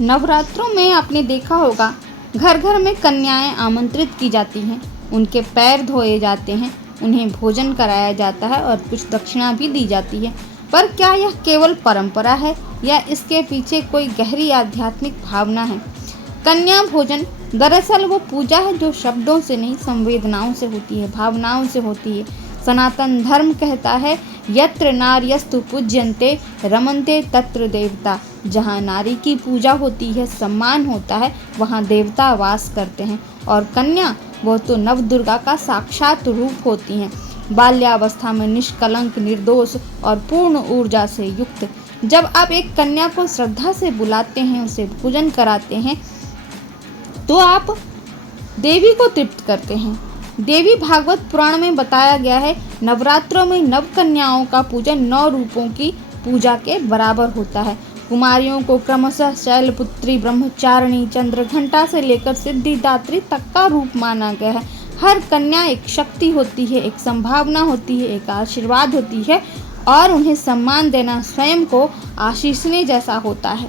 नवरात्रों में आपने देखा होगा घर घर में कन्याएं आमंत्रित की जाती हैं, उनके पैर धोए जाते हैं, उन्हें भोजन कराया जाता है और कुछ दक्षिणा भी दी जाती है। पर क्या यह केवल परंपरा है या इसके पीछे कोई गहरी आध्यात्मिक भावना है? कन्या भोजन दरअसल वो पूजा है जो शब्दों से नहीं, संवेदनाओं से होती है, भावनाओं से होती है। सनातन धर्म कहता है, यत्र नार्यस्तु पूज्यन्ते रमन्ते तत्र देवता। जहाँ नारी की पूजा होती है, सम्मान होता है, वहाँ देवता वास करते हैं। और कन्या वो तो नवदुर्गा का साक्षात रूप होती हैं, बाल्यावस्था में निष्कलंक, निर्दोष और पूर्ण ऊर्जा से युक्त। जब आप एक कन्या को श्रद्धा से बुलाते हैं, उसे पूजन कराते हैं, तो आप देवी को तृप्त करते हैं। देवी भागवत पुराण में बताया गया है, नवरात्रों में नव कन्याओं का पूजन 9 रूपों की पूजा के बराबर होता है। कुमारियों को क्रमशः शैलपुत्री, ब्रह्मचारिणी, चंद्रघंटा से लेकर सिद्धिदात्री तक का रूप माना गया है। हर कन्या एक शक्ति होती है, एक संभावना होती है, एक आशीर्वाद होती है और उन्हें सम्मान देना स्वयं को आशीषने जैसा होता है।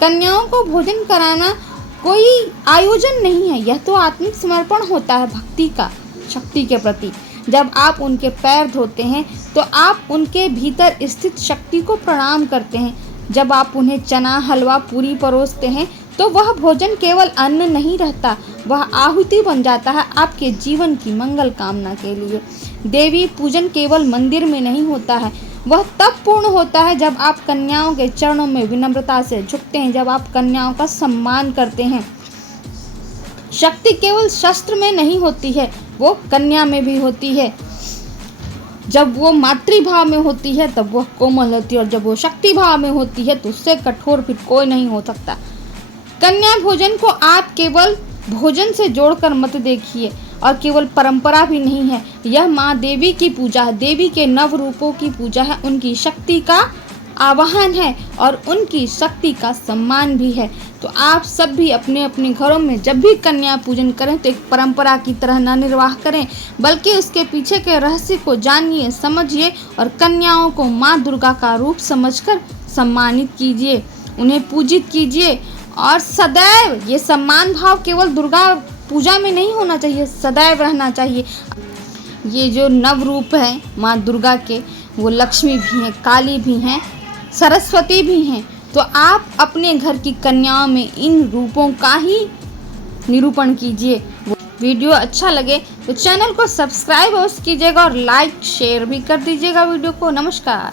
कन्याओं को भोजन कराना कोई आयोजन नहीं है, यह तो आत्मिक समर्पण होता है भक्ति का, शक्ति के प्रति। जब आप उनके पैर धोते हैं तो आप उनके भीतर स्थित शक्ति को प्रणाम करते हैं। जब आप उन्हें चना, हलवा, पूरी परोसते हैं तो वह भोजन केवल अन्न नहीं रहता, वह आहुति बन जाता है आपके जीवन की मंगल कामना के लिए। देवी पूजन केवल मंदिर में नहीं होता है, वह तब पूर्ण होता है जब आप कन्याओं के चरणों में विनम्रता से झुकते हैं, जब आप कन्याओं का सम्मान करते हैं। शक्ति केवल शस्त्र में नहीं होती है, वो कन्या में भी होती है। जब वो मातृभाव में होती है तब वह कोमल होती है, और जब वो शक्ति भाव में होती है तो उससे कठोर फिर कोई नहीं हो सकता। कन्या भोजन को आप केवल भोजन से जोड़कर मत देखिए, और केवल परंपरा भी नहीं है, यह माँ देवी की पूजा है, देवी के नव रूपों की पूजा है, उनकी शक्ति का आवाहन है और उनकी शक्ति का सम्मान भी है। तो आप सब भी अपने अपने घरों में जब भी कन्या पूजन करें तो एक परंपरा की तरह न निर्वाह करें, बल्कि उसके पीछे के रहस्य को जानिए, समझिए और कन्याओं को माँ दुर्गा का रूप समझकर सम्मानित कीजिए, उन्हें पूजित कीजिए। और सदैव ये सम्मान भाव केवल दुर्गा पूजा में नहीं होना चाहिए, सदैव रहना चाहिए। ये जो नव रूप हैं माँ दुर्गा के, वो लक्ष्मी भी हैं, काली भी हैं, सरस्वती भी हैं। तो आप अपने घर की कन्याओं में इन रूपों का ही निरूपण कीजिए। वीडियो अच्छा लगे तो चैनल को सब्सक्राइब अवश्य कीजिएगा और लाइक शेयर भी कर दीजिएगा वीडियो को। नमस्कार।